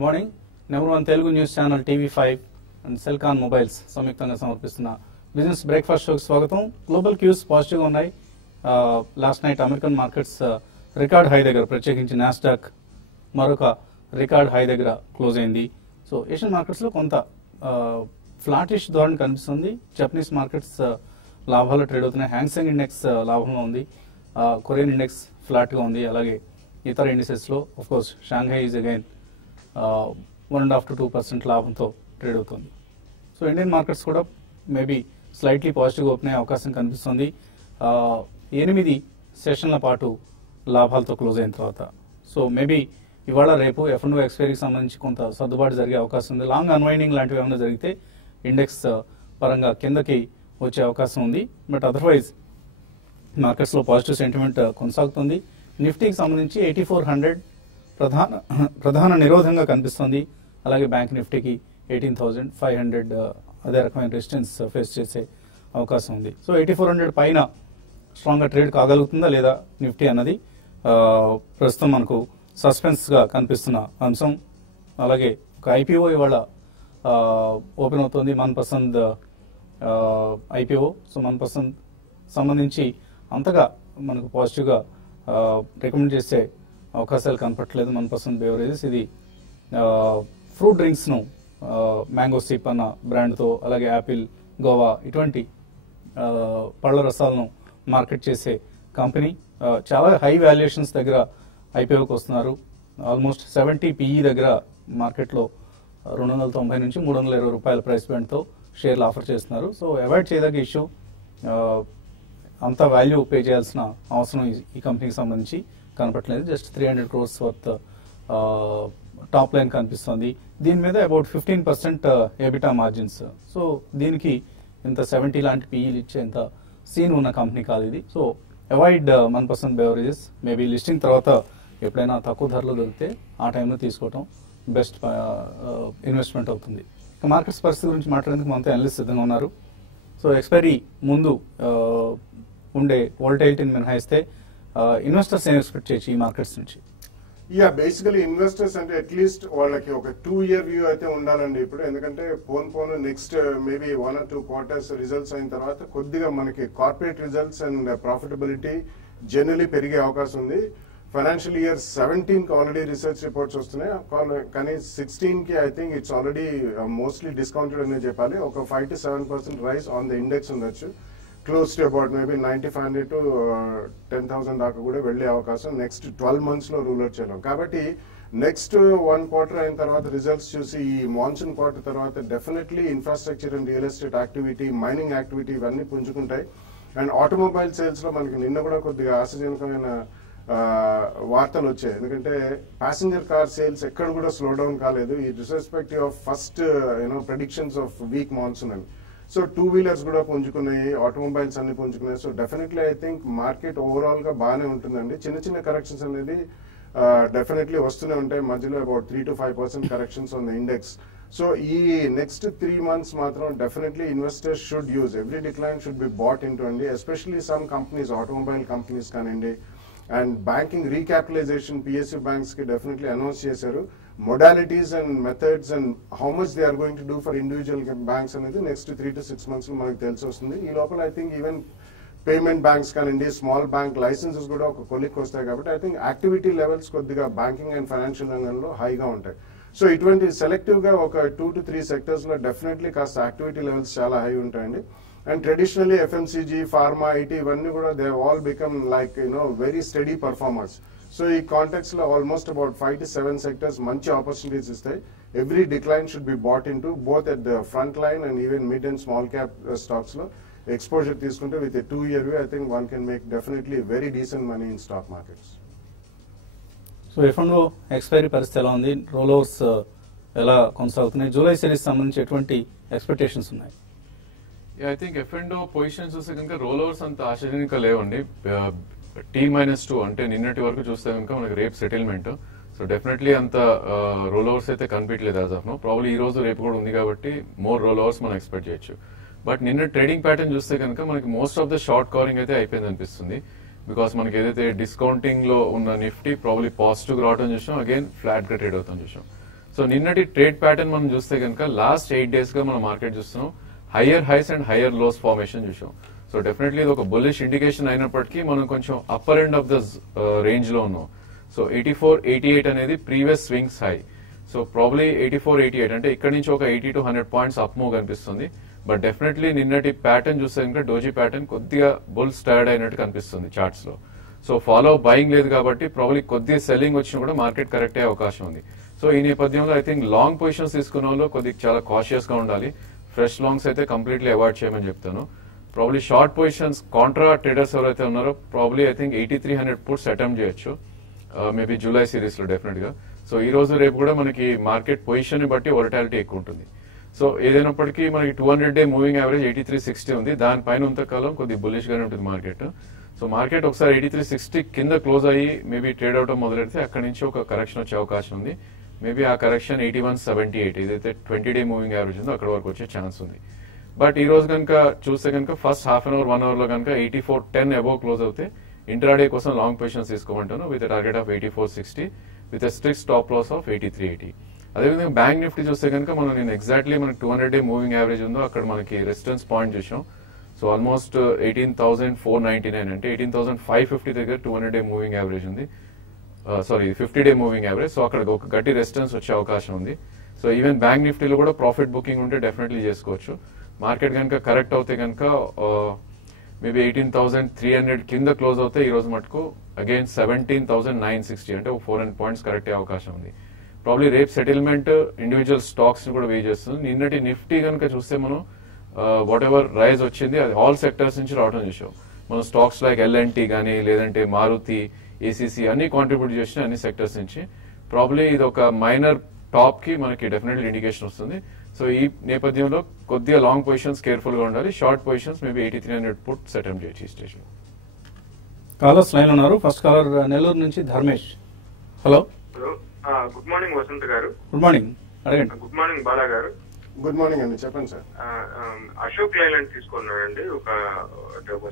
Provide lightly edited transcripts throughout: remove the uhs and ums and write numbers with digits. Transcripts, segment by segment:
Good morning. Number 1 Telugu news channel TV5 and Celkon mobiles సంయుక్తంగా సమర్పిస్తున్న business breakfast షోకి స్వాగతం. గ్లోబల్ క్యూస్ పాజిటివ్గా ఉన్నాయి. Last night American markets record high దగ్గర, ప్రత్యేకించి నాస్డాక్ మరొక రికార్డ్ హై దగ్గర క్లోజ్ అయింది. సో ఏషియన్ మార్కెట్స్లో కొంత ఫ్లాటిష్ ధోరణి కనిపిస్తుంది. జపనీస్ మార్కెట్స్ లాభాలు ట్రేడ్ అవుతున్నాయి. హ్యాంగ్సెంగ్ ఇండెక్స్ లాభంలో ఉంది. కొరియన్ ఇండెక్స్ ఫ్లాట్గా ఉంది. అలాగే ఇతర ఇండిసెస్లో course Shanghai is again 1.5 to 2% లాభంతో ట్రేడ్ అవుతుంది. సో ఇండియన్ మార్కెట్స్ కూడా మేబీ స్లైట్లీ పాజిటివ్గా ఓపెన్ అయ్యే అవకాశం కనిపిస్తుంది. 8 సెషన్ల పాటు లాభాలతో క్లోజ్ అయిన తర్వాత. సో మేబీ ఇవాళ రేపు F&O ఎక్స్పైరీకి సంబంధించి కొంత సర్దుబాటు జరిగే అవకాశం ఉంది. లాంగ్ అన్వైండింగ్ లాంటివి ఏమైనా జరిగితే ఇండెక్స్ పరంగా కిందకి వచ్చే అవకాశం ఉంది. బట్ అదర్వైజ్ మార్కెట్స్లో పాజిటివ్ సెంటిమెంట్ కొనసాగుతుంది. నిఫ్టీకి సంబంధించి 8400 ప్రధాన నిరోధంగా కనిపిస్తుంది. అలాగే బ్యాంక్ నిఫ్టీకి 18,500 అదే రకమైన రెసిస్టెన్స్ ఫేస్ చేసే అవకాశం ఉంది. సో 8400 పైన స్ట్రాంగ్గా ట్రేడ్ కాగలుగుతుందా లేదా నిఫ్టీ అన్నది ప్రస్తుతం మనకు సస్పెన్స్గా కనిపిస్తున్న అంశం. అలాగే ఒక IPO ఇవాళ ఓపెన్ అవుతుంది. మన్పసంద్ IPO. సో మన్పసంద్ సంబంధించి అంతగా మనకు పాజిటివ్గా రికమెండ్ చేసే అవకాశాలు కనపట్లేదు. మన్పసంద్ బేవరేజెస్ ఇది ఫ్రూట్ డ్రింక్స్ను మ్యాంగో సిప్ అన్న బ్రాండ్తో, అలాగే యాపిల్, గోవా ఇటువంటి పళ్ళ రసాలను మార్కెట్ చేసే కంపెనీ. చాలా హై వాల్యుయేషన్స్ దగ్గర IPOకి వస్తున్నారు. ఆల్మోస్ట్ 70 PE దగ్గర మార్కెట్లో 290 నుంచి 320 రూపాయల ప్రైస్ పాయింట్తో షేర్లు ఆఫర్ చేస్తున్నారు. సో అవాయిడ్ చేయదగ్గ ఇష్యూ. అంత వాల్యూ పే చేయాల్సిన అవసరం ఈ కంపెనీకి సంబంధించి కనపట్లేదు. Just 300 crores worth top line కనిపిస్తుంది. దీని మీద అబౌట్ 15% ఎబిటా మార్జిన్స్. సో దీనికి ఇంత 70 లాంటి PEలు ఇచ్చేంత సీన్ ఉన్న కంపెనీ కాదు ఇది. So avoid Manpasand beverages. Maybe listing తర్వాత ఎప్పుడైనా తక్కువ ధరలో దొరికితే ఆ టైంలో తీసుకోవటం బెస్ట్ ఇన్వెస్ట్మెంట్ అవుతుంది. ఇక మార్కెట్స్ పరిస్థితి గురించి మాట్లాడేందుకు మనతో అనలిస్ట్ సిద్ధంగా ఉన్నారు. సో ఎక్స్పైరీ ముందు ఉండే వాలటైలిటీని మినహాయిస్తే ఇన్వెస్టర్స్ ఏం ఎక్స్పెక్ట్ చేయొచ్చు ఈ మార్కెట్స్ నుంచి? బేసికలీ ఇన్వెస్టర్స్ అంటే అట్లీస్ట్ వాళ్ళకి ఒక 2-year వ్యూ అయితే ఉండాలండి ఇప్పుడు. ఎందుకంటే పోను next maybe 1 or 2 quarters results అయిన తర్వాత కొద్దిగా మనకి corporate results and profitability generally పెరిగే అవకాశం ఉంది. ఫైనాన్షియల్ ఇయర్ 17కి ఆల్రెడీ రిసర్చ్ రిపోర్ట్స్ వస్తున్నాయి. కానీ 16కి I think it's already mostly discounted అనే చెప్పాలి. ఒక 5 to 7% rise on the index ఉండొచ్చు. Close to about maybe 9,500 to 10,000 దాకా కూడా వెళ్లే అవకాశం నెక్స్ట్ 12 months లో రూల్ అవుట్ చేయడం. కాబట్టి నెక్స్ట్ 1 quarter అయిన తర్వాత రిజల్ట్స్ చూసి ఈ మాన్సూన్ క్వార్టర్ తర్వాత definitely infrastructure and real estate activity, mining activity ఇవన్నీ పుంజుకుంటాయి. అండ్ ఆటోమొబైల్ సేల్స్ లో మనకి నిన్న కూడా కొద్దిగా ఆశాజనకమైన వార్తలు వచ్చాయి. ఎందుకంటే ప్యాసింజర్ కార్ సేల్స్ ఎక్కడ కూడా స్లో డౌన్ కాలేదు ఈ disrespective of first predictions of weak monsoon అని. సో 2-wheelers కూడా పుంజుకున్నాయి, ఆటోమొబైల్స్ అన్ని పుంజుకున్నాయి. So definitely I think market overall గా బాగానే ఉంటుందండి. చిన్న కరెక్షన్స్ అనేది డెఫినెట్లీ వస్తూనే ఉంటాయి. మధ్యలో about 3 to 5% corrections on the index. So ఈ నెక్స్ట్ 3 months మాత్రం definitely investors should use every decline should be bought in to అండి. Especially some companies, automobile companies కానివ్వండి. And banking recapitalization PSU banks కి definitely announce చేశారు. Modalities and methods and how much they are going to do for individual banks అనేది next 3 to 6 months లో మనకు తెలిసి వస్తుంది. ఈ లోపల I think even payment banks కానివ్వండి, స్మాల్ బ్యాంక్ లైసెన్సెస్ కూడా ఒక కొలిక్ వస్తాయి. కాబట్టి ఐ థింక్ యాక్టివిటీ లెవెల్స్ కొద్దిగా బ్యాంకింగ్ అండ్ ఫైనాన్షియల్ రంగంలో హైగా ఉంటాయి. సో ఇటువంటి సెలెక్టివ్ గా ఒక 2 to 3 sectors లో డెఫినెట్లీ కాస్త యాక్టివిటీ లెవెల్స్ చాలా హై ఉంటాయండి. And traditionally FMCG, pharma, IT ఇవన్నీ కూడా they all become like very steady performers. So ఈ కాంటెక్స్ లో ఆల్మోస్ట్ అబౌట్ 5 to 7 sectors మంచి ఆపర్చునిటీస్ ఇస్తాయి. Every decline should be bought in to both at the front line and even mid and small cap stocks లో exposure తీసుకుంటే with 2-year view I think one can make definitely very decent money in stock markets. So F&O expiry పరిస్థితి ఎలా ఉంది? Role overs ఎలా కొనసాగుతున్నాయి? July series సంబంధించి ఎటువంటి expectations ఉన్నాయి? ఐ థింక్ F&O పొజిషన్ చూస్తే కనుక రోల్ ఓవర్స్ అంత ఆశాజనకంగా లేవండి. T-2 అంటే నిన్నటి వరకు చూస్తే కనుక మనకి రేపు సెటిల్మెంట్. సో డెఫినెట్లీ అంత రోల్ ఓవర్స్ అయితే కనిపించలేదు యాజ్ ఆఫ్ నో. ప్రాబ్లీ ఈ రోజు రేపు కూడా ఉంది కాబట్టి మోర్ రోల్ ఓవర్స్ మనం ఎక్స్పెక్ట్ చేయొచ్చు. బట్ నిన్న ట్రేడింగ్ ప్యాటర్న్ చూస్తే కనుక మనకి most of the short covering అయితే అయిపోయింది అనిపిస్తుంది. బికాస్ మనకి ఏదైతే డిస్కౌంటింగ్ లో ఉన్న నిఫ్టీ ప్రాబ్లీ పాజిటివ్ రావడం చూసాం, అగైన్ ఫ్లాట్ గా ట్రేడ్ అవుతాం చూసాం. సో సో నిన్నటి ట్రేడ్ ప్యాటర్న్ మనం చూస్తే కనుక లాస్ట్ 8 days గా మనం మార్కెట్ చూస్తున్నాం higher highs and higher lows formation చూసాం. సో డెఫినెట్లీ ఇది ఒక బుల్లిష్ ఇండికేషన్ అయినప్పటికీ మనం కొంచెం upper end of the range లో ఉన్నాం. సో 84-88 అనేది previous swings high. So probably 84-88 అంటే ఇక్కడ నుంచి ఒక 80 to 100 పాయింట్స్ అప్ మూవ్ కనిపిస్తుంది. బట్ డెఫినెట్లీ నిన్నటి ప్యాటర్న్ చూస్తే కనుక డోజీ ప్యాటర్న్ కొద్దిగా బుల్ స్టార్డ్ అయినట్టు కనిపిస్తుంది చార్ట్స్ లో. సో ఫాలో బయింగ్ లేదు కాబట్టి ప్రాబ్లీ కొద్దిగా సెల్లింగ్ వచ్చినా కూడా మార్కెట్ కరెక్ట్ అయ్యే అవకాశం ఉంది. సో ఈ నేపథ్యంలో ఐ థింక్ లాంగ్ పొజిషన్స్ తీసుకున్న వాళ్ళు కొద్దిగా చాలా కాషియస్ గా ఉండాలి. ఫ్రెష్ లాంగ్స్ అయితే కంప్లీట్లీ అవాయిడ్ చేయమని చెప్తాను. Probably short positions Contra traders ఎవరైతే ఉన్నారో probably I think 8300 puts attempt చేయొచ్చు మేబీ జూలై సిరీస్ లో డెఫినెట్ గా. సో ఈ రోజు రేపు కూడా మనకి మార్కెట్ పొజిషన్ ని బట్టి వొలటాలిటీ ఎక్కువ ఉంటుంది. సో ఏదైనప్పటికీ మనకి 200-day మూవింగ్ యావరేజ్ 8360 ఉంది. దానిపైన ఉంతకాలం కొద్దిగా బులిష్ గానే ఉంటుంది మార్కెట్. సో మార్కెట్ ఒకసారి 8360 కింద క్లోజ్ అయ్యి మేబీ ట్రేడ్ అవటం మొదలెడితే అక్కడి నుంచి ఒక కరెక్షన్ వచ్చే అవకాశం ఉంది. మేబీ ఆ కరెక్షన్ 8178 ఏదైతే 20-day మూవింగ్ యావరేజ్ ఉందో అక్కడ వరకు వచ్చే ఛాన్స్ ఉంది. బట్ ఈ రోజు కనుక చూస్తే కనుక first half an hour 1 hour లో కనుక 8410 అబోవ్ క్లోజ్ అవుతే ఇంట్రాడే కోసం లాంగ్ పొజిషన్స్ తీసుకోమంటాను with target of 8460 with strict stop loss of 8380. అదేవిధంగా బ్యాంక్ నిఫ్టీ చూస్తే కనుక మనం నేను ఎగ్జాక్ట్లీ మనకి 200-day మూవింగ్ యావరేజ్ ఉందో అక్కడ మనకి రెసిస్టెన్స్ పాయింట్ చూసాం. సో ఆల్మోస్ట్ 18,499 అంటే 18,550 దగ్గర 200-day మూవింగ్ యావరేజ్ ఉంది. Sorry 50-day moving average. So అక్కడ ఒక గట్టి రెసిస్టెన్స్ వచ్చే అవకాశం ఉంది. సో ఈవెన్ బ్యాంక్ నిఫ్టీలో కూడా ప్రాఫిట్ బుకింగ్ ఉంటే డెఫినెట్లీ చేసుకోవచ్చు. మార్కెట్ కనుక కరెక్ట్ అవుతే కనుక మేబీ 18,300 కింద క్లోజ్ అవుతే ఈ రోజు మటుకు అగైన్ 17,960 అంటే 400 పాయింట్స్ కరెక్ట్ అయ్యే అవకాశం ఉంది. ప్రాబ్లీ రేపు సెటిల్మెంట్ ఇండివిజువల్ స్టాక్స్ ని కూడా వే చేస్తుంది. నిన్నటి నిఫ్టీ కనుక చూస్తే మనం వాట్ ఎవర్ రైజ్ వచ్చింది అది ఆల్ సెక్టర్స్ నుంచి రావడం చూసాం. మనం స్టాక్స్ లైక్ ఎల్ఎన్టీ కానీ లేదంటే మారుతి ఏసీసీ అన్ని కాంట్రిబ్యూట్ చేసిన అన్ని సెక్టర్స్ నుంచి ప్రాబ్లీ ఇది ఒక మైనర్ టాప్ కి మనకి డెఫినెట్లీ ఇండికేషన్ వస్తుంది. సో ఈ నేపథ్యంలో కొద్దిగా లాంగ్ పొజిషన్స్ కేర్ఫుల్ గా ఉండాలి. Short positions maybe 8300 puts attempt చేయొచ్చు ఈ స్టేజ్ లో. కాలర్స్ లైన్ ఉన్నారు. ఫస్ట్ కాలర్ నెల్లూరు నుంచి Dharmesh. Hello. Good morning Vasant garu. Good morning. అడగండి. Good morning Bala garu. Good morning అండి, చెప్పండి సార్. అశోక్ లైలాండ్ తీసుకున్నానండి ఒక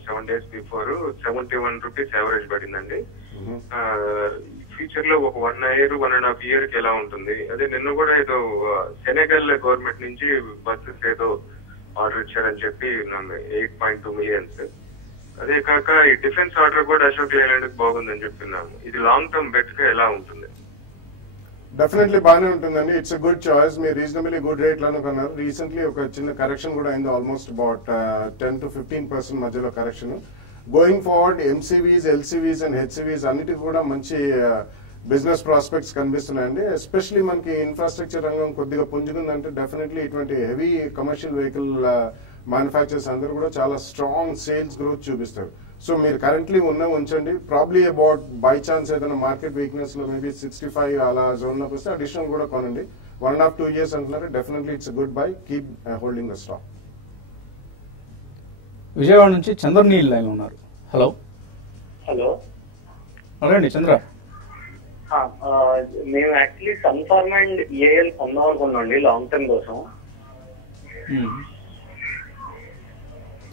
7 days బిఫోర్ 71 రూపీస్ యావరేజ్ పడిందండి. ఫ్యూచర్ లో ఒక 1.5 year కి ఎలా ఉంటుంది? అదే నిన్న కూడా ఏదో సెనెగల్ గవర్నమెంట్ నుంచి బస్సెస్ ఏదో ఆర్డర్ ఇచ్చారని చెప్పి 8.2 million. అదే కాక ఈ డిఫెన్స్ ఆర్డర్ కూడా అశోక్ లైలాండ్ బాగుందని చెప్తున్నాము. ఇది లాంగ్ టర్మ్ బెట్ గా ఎలా ఉంటుంది? డెఫినెట్లీ బాగానే ఉంటుందండి. It's a good choice. మీరు రీజనబుల్లీ గుడ్ రేట్ లోనే కొన్నారు. రీసెంట్లీ ఒక చిన్న కరెక్షన్ కూడా అయింది, ఆల్మోస్ట్ అబౌట్ 10 to 15% మధ్యలో కరెక్షన్. గోయింగ్ ఫార్వర్డ్ ఎంసీవీస్, ఎల్సీవీస్ అండ్ హెచ్సీవీస్ అన్నిటికీ కూడా మంచి బిజినెస్ ప్రాస్పెక్ట్స్ కనిపిస్తున్నాయండి. ఎస్పెషలీ మనకి ఇన్ఫ్రాస్ట్రక్చర్ రంగం కొద్దిగా పుంజుకుందంటే డెఫినెట్లీ ఇటువంటి హెవీ కమర్షియల్ వెహికల్ మ్యానుఫ్యాక్చర్స్ అందరూ కూడా చాలా స్ట్రాంగ్ సేల్స్ గ్రోత్ చూపిస్తారు. సో మీరు కరెంట్లీ ఉంచండి. ప్రాబ్లీ అబౌట్ బై ఛాన్స్ ఏదైనా మార్కెట్ వీక్నెస్ లో మేబీ 65 అలా జోన్ లోకి వస్తే అడిషనల్ కూడా కొనండి. 1.5-2 years అంటున్నారు. Definitely it's good bye. Keep holding the stock. Vijayawada నుంచి చంద్రనీల్ లైన్ ఉన్నారు. హలో. హలో. అడగండి చంద్ర. మేము యాక్చువల్లీ సన్ఫార్మ్ అండ్ ఏఎల్ కొందాం అనుకున్నాండి లాంగ్ టర్మ్ కోసం.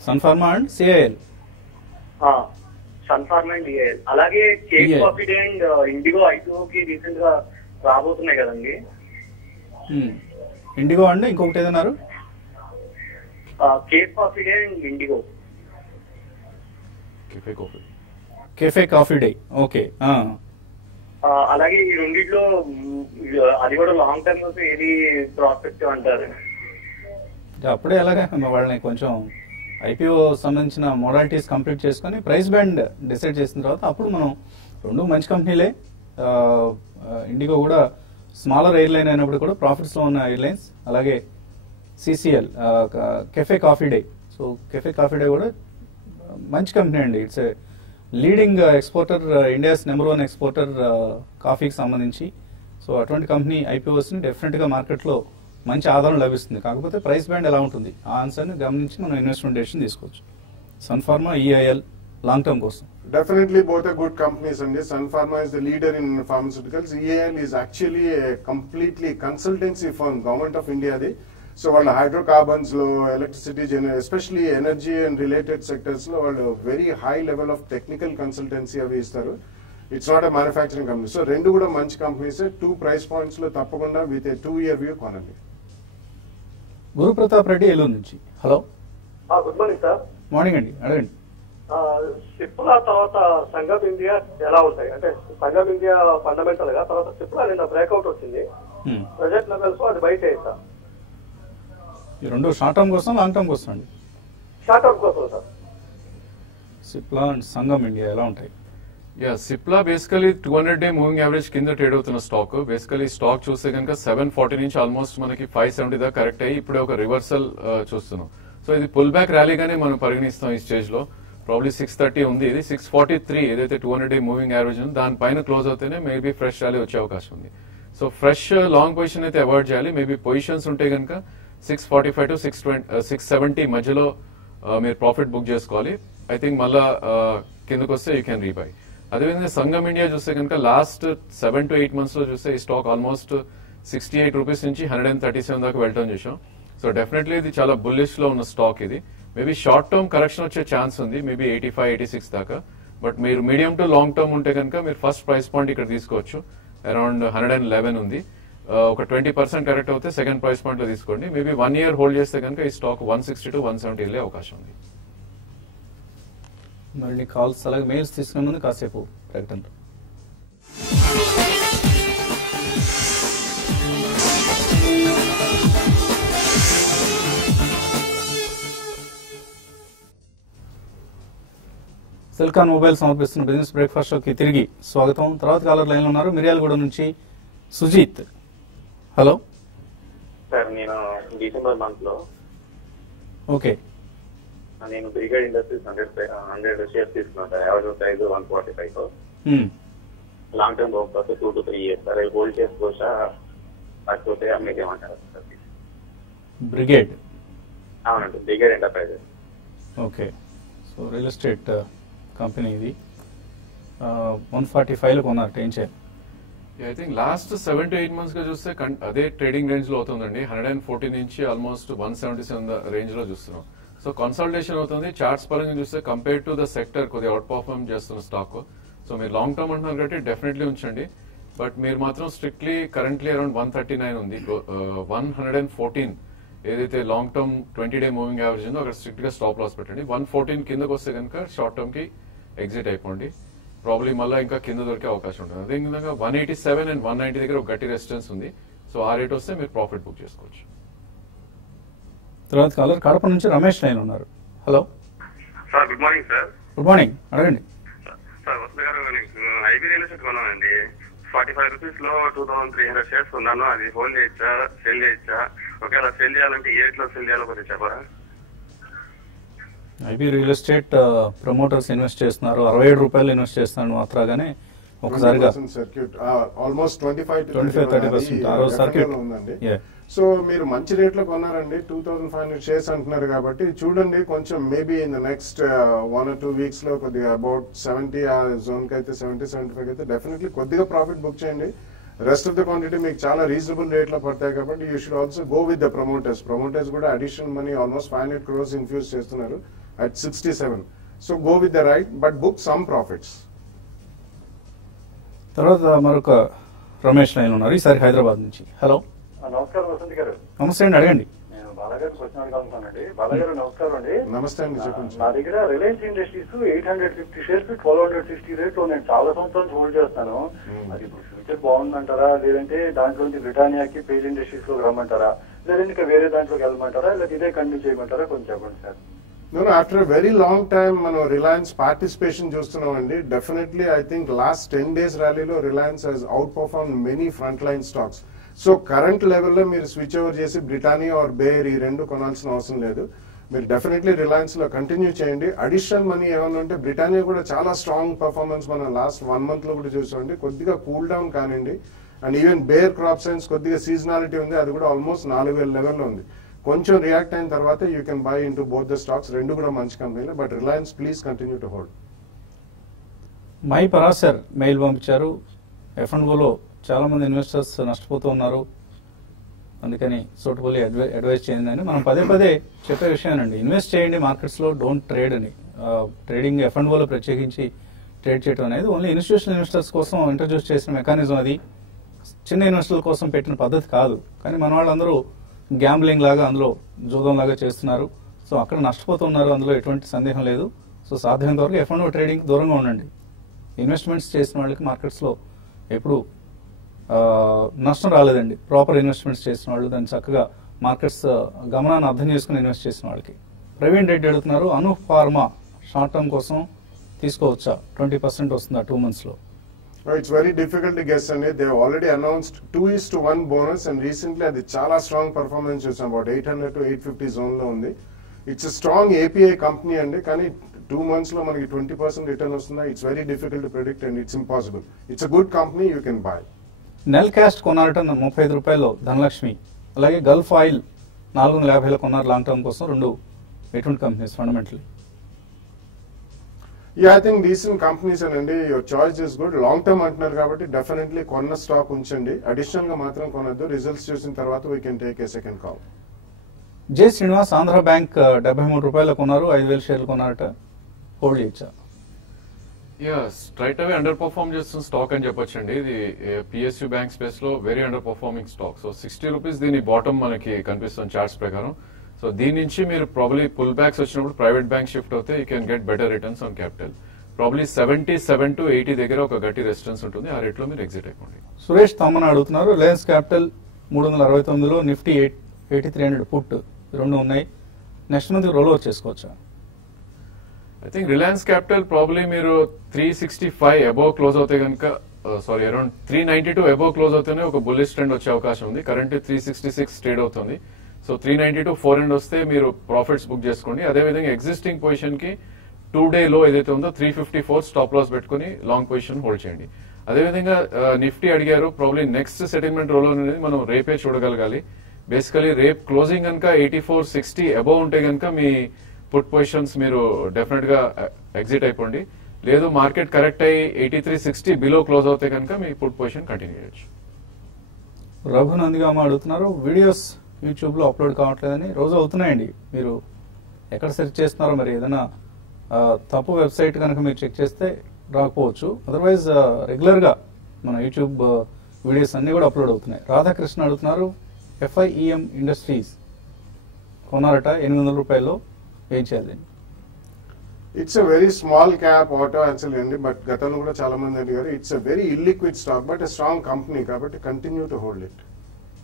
Sun Pharma and CIL. Sun Pharm and AL అలాగే cake coffee day and IndiGo ఐటీఓకి రీసెంట్ గా రాబోతున్నాయి కదండి. ఇండిగో అండి ఇంకొకటి ఏదన్నారు? Cake coffee day and IndiGo. Cafe coffee day. Okay. అలాగే ఈ రెండిట్లో అది కూడా లాంగ్ టర్మ్ కోసం ఏది ప్రాస్పెక్టివ్ అంటారు? అప్పుడే ఎలాగా వాళ్ళని కొంచెం ఐపీఓ సంబంధించిన మోడాలిటీస్ కంప్లీట్ చేసుకుని ప్రైస్ బ్యాండ్ డిసైడ్ చేసిన తర్వాత అప్పుడు మనం రెండు మంచి కంపెనీలే. ఇండిగో కూడా స్మాలర్ ఎయిర్లైన్ అయినప్పుడు కూడా ప్రాఫిట్స్ లో ఉన్న ఎయిర్లైన్స్. అలాగే CCL cafe coffee day. So cafe coffee day కూడా మంచి కంపెనీ అండి. It's a leading exporter, India's number 1 exporter కాఫీకి సంబంధించి. సో అటువంటి కంపెనీ ఐపీఓస్ ని డెఫినెట్ గా మార్కెట్ లో మంచి ఆధారం లభిస్తుంది. కాకపోతే ప్రైస్ బ్యాండ్ ఎలా ఉంటుంది ఆ ఆన్సర్ని గమనించి మనం ఇన్వెస్ట్మెంట్ డెసిషన్ తీసుకోవచ్చు. సన్ఫార్మా, ఈఐఎల్ లాంగ్ టర్మ్ కోసం. Definitely both are good companies, and Sun Pharma is the leader in pharmaceuticals. EAL is actually a completely consultancy firm, Government of India. So while hydrocarbons, electricity, especially energy and related sectors, very high level of technical consultancy avi istaru. It's not a manufacturing company. So రెండు కూడా మంచి companies. 2 price points లో తప్పకుండా with 2 year view కొనండి. గురుప్రతాప్ రెడ్డి ఏలూరు నుంచి. Hello, good morning sir. Morning అండి, అడగండి. సిప్లా తర్వాత సంగం ఇండియా ఎలా ఉంటాయి? అంటే సంగం ఇండియా ఫండమెంటల్ గా, తర్వాత సిప్లా నిన్న బ్రేక్అవుట్ వచ్చింది. ప్రజెంట్ లెవెల్స్ అది బయట సార్. ఈ రెండు షార్ట్ టర్మ్ కోసం, లాంగ్ టర్మ్ కోసం అండి? షార్ట్ టర్మ్ కోసం sir. Cipla and Sangam India ఎలా ఉంటాయి? Cipla basically 200-day moving average కింద ట్రేడ్ అవుతున్న స్టాక్. బేసికలీ స్టాక్ చూస్తే కనుక 740 నుంచి ఆల్మోస్ట్ మనకి 570 దాకా కరెక్ట్ అయ్యి ఇప్పుడే ఒక రివర్సల్ చూస్తున్నాం. సో ఇది పుల్ బ్యాక్ ర్యాలీగానే మనం పరిగణిస్తాం ఈ స్టేజ్ లో. ప్రాబ్లీ 630 ఉంది, ఇది 643 ఏదైతే 200-day మూవింగ్ యావరేజ్ ఉంది దానిపైన క్లోజ్ అవుతేనే మేబీ ఫ్రెష్ ర్యాలీ వచ్చే అవకాశం ఉంది. సో ఫ్రెష్ లాంగ్ పొజిషన్ అయితే అవాయిడ్ చేయాలి. మేబీ పొజిషన్స్ ఉంటే కనుక 645 to 670 మధ్యలో మీరు ప్రాఫిట్ బుక్ చేసుకోవాలి. ఐ థింక్ మళ్ళా కిందకు వస్తే యూ క్యాన్ రీబై. అదేవిధంగా సంగం ఇండియా చూస్తే కనుక లాస్ట్ 7 to 8 months లో చూస్తే ఈ స్టాక్ ఆల్మోస్ట్ 68 రూపీస్ నుంచి 137 దాకా వెళ్ళటం చూసాం. సో డెఫినెట్లీ ఇది చాలా బుల్లిష్ లో ఉన్న స్టాక్. ఇది మేబీ షార్ట్ టర్మ్ కరెక్షన్ వచ్చే ఛాన్స్ ఉంది, మేబీ 85-86 దాకా. బట్ మీరు మీడియం టు లాంగ్ టర్మ్ ఉంటే కనుక మీరు ఫస్ట్ ప్రైస్ పాయింట్ ఇక్కడ తీసుకోవచ్చు, అరౌండ్ 111 ఉంది. ఒక 20% కరెక్ట్ అవుతే సెకండ్ ప్రైస్ పాయింట్ లో తీసుకోండి. మేబీ 1 year హోల్డ్ చేస్తే కనుక ఈ స్టాక్ 160 to 170 వెళ్ళే అవకాశం ఉంది. మరిన్ని కాల్స్ అలాగే మెయిల్స్ తీసుకునే ముందు కాసేపు ప్రకటన. సెల్కాన్ మొబైల్ సమర్పిస్తున్న బిజినెస్ బ్రేక్ఫాస్ట్ షోకి తిరిగి స్వాగతం. తర్వాత కాలర్ లైన్ లో ఉన్నారు, మిర్యాలగూడ నుంచి సుజీత్. హలో సార్, నేను డిసెంబర్ మంత్ లో ఓకే నేను బ్రిగేడ్ ఇండస్ట్రీస్ 100 షేర్స్ తీసుకున్నాను sir. Average price 145. Long term purpose 2 to 3 years sir. Hold చేసుకోవచ్చా లేకపోతే అమ్మేకేమంటారు సార్? బ్రిగేడ్. అవునండి, brigade enterprises. Okay, so real estate company ఇది. 145 కొన్నారు, ఏం చేయాలి? I think last 7 to 8 months గా చూస్తే అదే ట్రేడింగ్ రేంజ్ లో అవుతుందండి. 140 నుంచి ఆల్మోస్ట్ 177 రేంజ్ లో చూస్తున్నాం. సో కన్సల్టేషన్ అవుతుంది. చార్ట్స్ పరంగా చూస్తే కంపేర్ టు ద సెక్టర్ కొద్దిగా అవుట్ పర్ఫార్మ్ చేస్తున్న స్టాక్. సో మీరు లాంగ్ టర్మ్ అంటున్నారు కాబట్టి డెఫినెట్లీ ఉంచండి. బట్ మీరు మాత్రం స్ట్రిక్ట్లీ కరెంట్లీ అరౌండ్ 139 ఉంది. 114 ఏదైతే long term 20-day moving average ఉందో అక్కడ స్ట్రిక్ట్ గా స్టాప్ లాస్ పెట్టండి. 114 కిందకు వస్తే కనుక షార్ట్ టర్మ్ కి ఎగ్జిట్ అయిపోండి. ప్రాబ్లీ మళ్ళీ ఇంకా కింద దొరికే అవకాశం ఉంటుంది. అదేవిధంగా 187 and 190 దగ్గర ఒక గట్టి రెసిస్టెన్స్ ఉంది. సో ఆ రేట్ వస్తే మీరు ప్రాఫిట్ బుక్ చేసుకోవచ్చు. తర్వాత కాలర్ కడప నుంచి రమేష్ లైన్ ఉన్నారు. Hello sir, good morning sir. Good morning, అడగండి. సార్ వసంత గారు, ఐబీ రియల్ ఎస్టేట్ కొన్నానండి. 45 రూపీస్ లో 2300 షేర్స్ ఉన్నాను. అది హోల్డ్ చేయొచ్చా, సెల్ చేయొచ్చా? ఒకవేళ సెల్ చేయాలంటే ఏ రేట్ లో సెల్ చేయాలో కొంచెం చెప్పరా? IB real estate promoters invest చేస్తున్నారు. 67 రూపాయలు ఇన్వెస్ట్ చేస్తున్నాను మాత్రాగానే ఒకసారిగా సర్క్యూట్ ఆల్మోస్ట్ 25-30% ఆ రోజు సర్క్యూట్ ఉందండి. సో మీరు మంచి రేట్ లో కొన్నారండి. 2500 షేర్స్ అంటున్నారు కాబట్టి చూడండి, కొంచెం maybe in the next 1 or 2 weeks లో కొద్దిగా అబౌట్ 70 ఆ జోన్ కి అయితే 70-75 అయితే డెఫినెట్లీ కొద్దిగా ప్రాఫిట్ బుక్ చేయండి. రెస్ట్ ఆఫ్ ద క్వాంటిటీ మీకు చాలా రీజనబుల్ రేట్ లో పడతాయి కాబట్టి you should also go with the promoters. Promoters కూడా additional money almost 500 crores infuse చేస్తున్నారు at 67. So go with the right, but book some profits. తర్వాత మరొక రమేష్ లైన్ ఉన్నారు, ఈసారి హైదరాబాద్ నుంచి. హలో నమస్కారం వసంత్ గారు. నమస్తే అండి, అడగండి. నేను బాలగారు క్వశ్చన్ అడగాలనుకున్నానండి. బాలగారు నమస్కారం అండి. నమస్తే అండి, చెప్పండి. నా దగ్గర రిలయన్స్ ఇండస్ట్రీస్ 850 షేర్స్ 1260 రేట్ లో నేను చాలా సంవత్సరాలు హోల్డ్ చేస్తాను. అది ఇప్పుడు ఫ్యూచర్ బాగుందంటారా, లేదంటే దాంట్లోంచి బ్రిటానియాకి పేజ్ ఇండస్ట్రీస్ లో రమ్మంటారా, లేదంటే ఇంకా వేరే దాంట్లోకి వెళ్ళమంటారా, లేదా ఇదే కంటిన్యూ చేయమంటారా? కొంచెం చెప్పండి sir. After very long time మనం రిలయన్స్ పార్టిసిపేషన్ చూస్తున్నామండి. Definitely I think last 10 days ర్యాలీలో Reliance has outperform many front line stocks. So current లెవెల్లో మీరు స్విచ్ ఓవర్ చేసి బ్రిటానియా ఆర్ బేర్ ఈ రెండు కొనాల్సిన అవసరం లేదు. మీరు డెఫినెట్లీ రిలయన్స్ లో కంటిన్యూ చేయండి. అడిషనల్ మనీ ఏమన్నా ఉంటే బ్రిటానియా కూడా చాలా స్ట్రాంగ్ పర్ఫార్మెన్స్ మనం లాస్ట్ 1 month లో కూడా చూసామండి. కొద్దిగా కూల్ డౌన్ కానివ్వండి. And even bear crop science కొద్దిగా సీజనాలిటీ ఉంది, అది కూడా ఆల్మోస్ట్ 4000 లెవెల్లో ఉంది. కొంచెం రియాక్ట్ అయిన తర్వాత you can by into both the stocks. రెండు కూడా మంచి కంపెనీలు, but Reliance please continue to hold. My Parashar mail పంపించారు. F&Oలో చాలా మంది ఇన్వెస్టర్స్ నష్టపోతూ ఉన్నారు, అందుకని సూటబుల్లీ అడ్వైజ్ చేయండి అని మనం పదే చెప్పే విషయానండి. ఇన్వెస్ట్ చేయండి మార్కెట్స్ లో, డోంట్ ట్రేడ్ అని. ట్రేడింగ్ F&Oలో ప్రత్యేకించి ట్రేడ్ చేయడం అనేది ఓన్లీ ఇన్స్టిట్యూషనల్ ఇన్వెస్టర్స్ కోసం ఇంట్రడ్యూస్ చేసిన మెకానిజం అది. చిన్న ఇన్వెస్టర్ల కోసం పెట్టిన పద్ధతి కాదు. కానీ మన వాళ్ళందరూ గ్యాంబ్లింగ్ లాగా అందులో జూదం లాగా చేస్తున్నారు. సో అక్కడ నష్టపోతున్నారు, అందులో ఎటువంటి సందేహం లేదు. సో సాధ్యమైనంత వరకు F&O ట్రేడింగ్ దూరంగా ఉండండి. ఇన్వెస్ట్మెంట్స్ చేసిన వాళ్ళకి మార్కెట్స్లో ఎప్పుడు నష్టం రాలేదండి. ప్రాపర్ ఇన్వెస్ట్మెంట్స్ చేసిన వాళ్ళు, దాన్ని చక్కగా మార్కెట్స్ గమనాన్ని అర్థం చేసుకుని ఇన్వెస్ట్ చేసిన వాళ్ళకి. ప్రవీణ్ రెడ్డి అడుగుతున్నారు, అను ఫార్మా షార్ట్ టర్మ్ కోసం తీసుకోవచ్చా? 20% వస్తుందా 2 months లో? It's very difficult to guess అండి. They have already announced 2:1 bonus and recently అది చాలా స్ట్రాంగ్ పర్ఫార్మెన్స్ చూసాం. about 800 to 850 జోన్ లో ఉంది. ఇట్స్ స్ట్రాంగ్ API కంపెనీ అండి. కానీ 2 months లో మనకి 20% రిటర్న్ వస్తుందా? It's very difficult to predict and it's impossible. It's a good company, you can buy. Nelcast కొన్నారట 35 రూపాయల్లో ధనలక్ష్మి. అలాగే గల్ఫ్ ఆయిల్ 450 కొన్నారు లాంగ్ టర్మ్ కోసం. రెండు ఎటువంటి companies fundamentally? I think decent companies అండి. Your choice is good. Long term అంటున్నారు కాబట్టి డెఫినెట్లీ కొన్న స్టాక్ ఉంచండి. అడిషనల్ గా మాత్రం కొనద్దు. రిజల్ట్స్ చూసిన తర్వాత we can take a second call. J Srinivas Andhra bank 73 రూపాయలు కొన్నారు, 5000 షేర్లు కొన్నారట. హోల్డ్ చేయొచ్చా? స్ట్రైట్ అవే అండర్ పర్ఫార్మ్ చేస్తున్న స్టాక్ అని చెప్పొచ్చండి. ఇది PSU బ్యాంక్ స్పేస్ లో very under performing stock. So 60 rupees దీని బాటమ్ మనకి కనిపిస్తుంది చార్ట్స్ ప్రకారం. సో దీని నుంచి మీరు ప్రాబ్లీ పుల్ బ్యాక్స్ వచ్చినప్పుడు ప్రైవేట్ బ్యాంక్ షిఫ్ట్ అవుతే you can get better returns on capital. Probably 77 to 80 దగ్గర ఒక గట్టి రెసిస్టెన్స్ ఉంటుంది. ఆ రేట్లో మీరు ఎగ్జిట్ అయిపోండి. సురేష్ తమ్మన్ అడుగుతున్నారు, రిలయన్స్ క్యాపిటల్ 369లో, నిఫ్టీ 8300 పుట్ రెండు ఉన్నాయి. నెక్స్ట్ మంత్ రోల్ ఓవర్ చేసుకోవచ్చా? I think Reliance capital probably మీరు 365 అబోవ్ క్లోజ్ అవుతే కనుక అరౌండ్ 392 అబోవ్ క్లోజ్ అవుతేనే ఒక బుల్లిష్ ట్రెండ్ వచ్చే అవకాశం ఉంది. కరెంట్ 366 ట్రేడ్ అవుతుంది. సో 392 400 వస్తే మీరు ప్రాఫిట్స్ బుక్ చేసుకోండి. అదేవిధంగా ఎగ్జిస్టింగ్ పొజిషన్ కి 2-day లో ఏదైతే ఉందో 354 స్టాప్ లాస్ పెట్టుకుని లాంగ్ పొజిషన్ హోల్డ్ చేయండి. అదేవిధంగా నిఫ్టీ అడిగారు, ప్రాబ్లీ నెక్స్ట్ సెటిల్మెంట్ రోల్ అనేది మనం రేపే చూడగలగాలి. బేసికలీ రేపు క్లోజింగ్ కనుక 8460 అబోవ్ ఉంటే కనుక మీ పుట్ పొజిషన్స్ మీరు డెఫినెట్ గా ఎగ్జిట్ అయిపోండి. లేదు మార్కెట్ కరెక్ట్ అయ్యి 8360 బిలో క్లోజ్ అవుతే కనుక మీ పుట్ పొజిషన్ కంటిన్యూ చేయొచ్చు. రఘునందిగామ అడుగుతున్నారు, వీడియోస్ యూట్యూబ్ లో అప్లోడ్ కావట్లేదని. రోజు అవుతున్నాయండి. మీరు ఎక్కడ సెర్చ్ చేస్తున్నారో మరి ఏదైనా తప్పు వెబ్సైట్ కనుక మీరు చెక్ చేస్తే రాకపోవచ్చు. అదర్వైజ్ రెగ్యులర్ గా మన యూట్యూబ్ వీడియోస్ అన్ని కూడా అప్లోడ్ అవుతున్నాయి. రాధాకృష్ణ అడుగుతున్నారు, FIEM ఇండస్ట్రీస్ కొన్నారట 800 రూపాయల్లో, ఏం చేయాలి? It's a very small cap auto actually అండి. బట్ గతంలో కూడా చాలా మంది అడిగారు. It's a very illiquid stock but strong company కాబట్టి continue to hold it.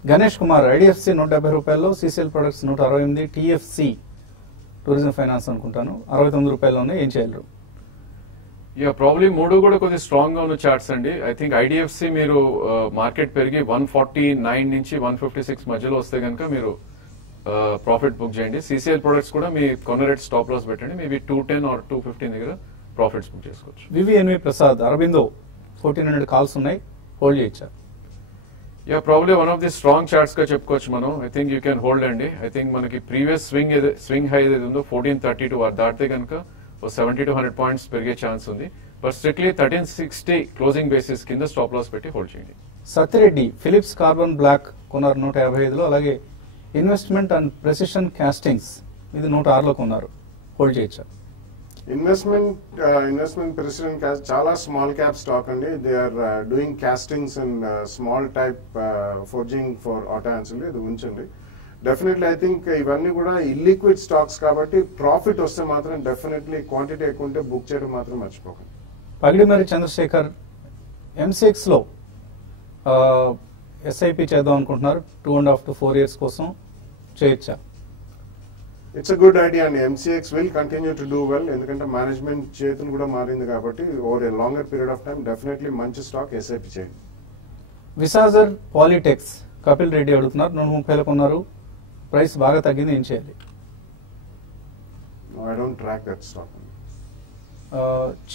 Ganesh Kumar, IDFC 170 రూపాయల్లో, CCL products 168, TFC tourism finance అనుకుంటాను 69 రూపాయల్లోనే, ఏం చేయలేరు? ప్రాబ్లీ మూడు కూడా కొద్దిగా స్ట్రాంగ్ గా ఉన్న చార్ట్స్ అండి. ఐ థింక్ IDFC మీరు మార్కెట్ పెరిగి 149 నుంచి 156 మధ్యలో వస్తే కనుక మీరు ప్రాఫిట్ బుక్ చేయండి. CCL ప్రొడక్ట్స్ కూడా మీ కొన్న రేట్ స్టాప్ లాస్ పెట్టండి. మేబీ 210 or 215 దగ్గర ప్రాఫిట్స్ బుక్ చేసుకోవచ్చు. VVNV ప్రసాద్, అరబిందో 1400 కాల్స్ ఉన్నాయి, హోల్డ్ చేయొచ్చా? Probably one of the strong charts గా చెప్పుకోవచ్చు మనం. I think you can hold అండి. ఐ థింక్ మనకి ప్రీవియస్ స్వింగ్ హై ఏదైతే ఉందో 1432 దాటితే కనుక 70 to 100 పాయింట్స్ పెరిగే ఛాన్స్ ఉంది. బట్ స్ట్రిక్ట్లీ 1360 క్లోజింగ్ బేసిస్ కింద స్టాప్ లాస్ పెట్టి హోల్డ్ చేయండి. సత్యరెడ్డి, ఫిలిప్స్ కార్బన్ బ్లాక్ కొన్నారు 155లో, అలాగే ఇన్వెస్ట్మెంట్ అండ్ ప్రెసిషన్ కాస్టింగ్స్ ఇది 106లో కొన్నారు, హోల్డ్ చేయొచ్చా? ఇన్వెస్ట్మెంట్ ప్రెసిడెంట్ చాలా స్మాల్ క్యాప్ స్టాక్ అండి. They are doing castings and small type forging for auto ancil. ఇది ఉంచండి. డెఫినెట్లీ ఐ థింక్ ఇవన్నీ కూడా ఇల్లిక్విడ్ స్టాక్స్ కాబట్టి ప్రాఫిట్ వస్తే మాత్రం డెఫినెట్లీ క్వాంటిటీ ఎక్కువ ఉంటే బుక్ చేయడం మాత్రం మర్చిపోకండి. పగిడిమరి చంద్రశేఖర్, MCX లో SIP చేద్దాం అనుకుంటున్నారు 2.5 to 4 years కోసం, చేయొచ్చా? ఇట్స్ అ గుడ్ ఐడియా అండి. MCX will continue to do well. ఎందుకంటే మేనేజ్మెంట్ చేతులు కూడా మారింది కాబట్టి over a longer period of time definitely మంచి స్టాక్ SIP చేయండి. విసాజర్ పాలిటెక్స్, కపిల్ రెడ్డి అడుగుతున్నారు 130లో కొన్నారు, ప్రైస్ బాగా తగ్గింది, ఏం చేయాలి? I don't track that stock.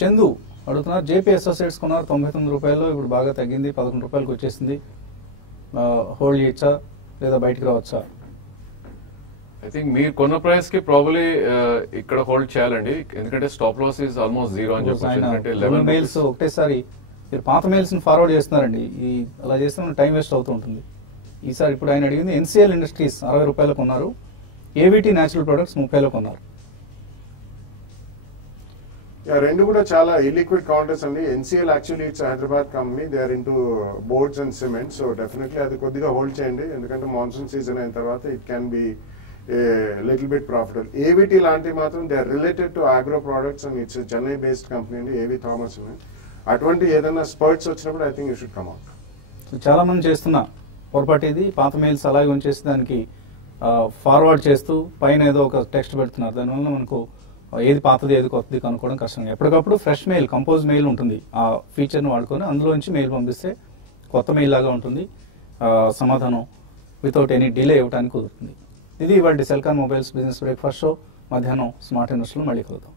Chandu అడుగుతున్నారు, JP అసోసియేట్స్ కొన్నారు 99 రూపాయల్లో, ఇప్పుడు బాగా తగ్గింది 11 రూపాయలకు వచ్చేసింది, హోల్డ్ చేయొచ్చా లేదా బయటకు రావచ్చా? ఐ థింక్ మీరు కొన్న ప్రైస్ కి ప్రాబ్లీ ఇక్కడ హోల్డ్ చేయాలండి. ఎందుకంటే stop loss is almost zero అని చెప్పొచ్చు. మెయిల్స్ ఒకటేసారి మీరు పాత మెయిల్స్ ని ఫార్వర్డ్ చేస్తున్నారండి. అలా చేస్తే టైం వేస్ట్ అవుతూ ఉంటుంది. ఈసారి ఇప్పుడు ఆయన అడిగింది NCL ఇండస్ట్రీస్ 60 రూపాయలు కొన్నారు, AVT న్యాచురల్ ప్రొడక్ట్స్ 30లో కొన్నారు. రెండు కూడా చాలా ఇలిక్విడ్ కౌంటర్స్ అండి. NCL actually it's Hyderabad company, they are into boards and cement. So definitely అది కొద్దిగా హోల్డ్ చేయండి, ఎందుకంటే మాన్సూన్ సీజన్ అయిన తర్వాత it can be little bit profitable. AVT లాంటివి మాత్రం they are related to agro products and it's Chennai based company అండి, AV Thomas. అటువంటి ఏదైనా స్పర్ట్స్ వచ్చినప్పుడు I think you should come out. చాలా మంది చేస్తున్న పొరపాటు ఇది, పాత మెయిల్స్ అలాగే ఉంచేసి దానికి ఫార్వర్డ్ చేస్తూ పైన ఏదో ఒక టెక్స్ట్ పెడుతున్నారు. దానివల్ల మనకు ఏది పాతది ఏది కొత్తది కనుక్కోవడం కష్టంగా. ఎప్పటికప్పుడు ఫ్రెష్ మెయిల్, కంపోజ్ మెయిల్ ఉంటుంది, ఆ ఫీచర్ని వాడుకొని అందులోంచి మెయిల్ పంపిస్తే కొత్త మెయిల్ లాగా ఉంటుంది, సమాధానం వితౌట్ ఎనీ డిలే ఇవ్వడానికి కుదురుతుంది. ఇది ఇవాళ Celkon mobiles business breakfast show. మధ్యాహ్నం స్మార్ట్ ఇన్వెస్టర్లో మళ్ళీ కలుద్దాం.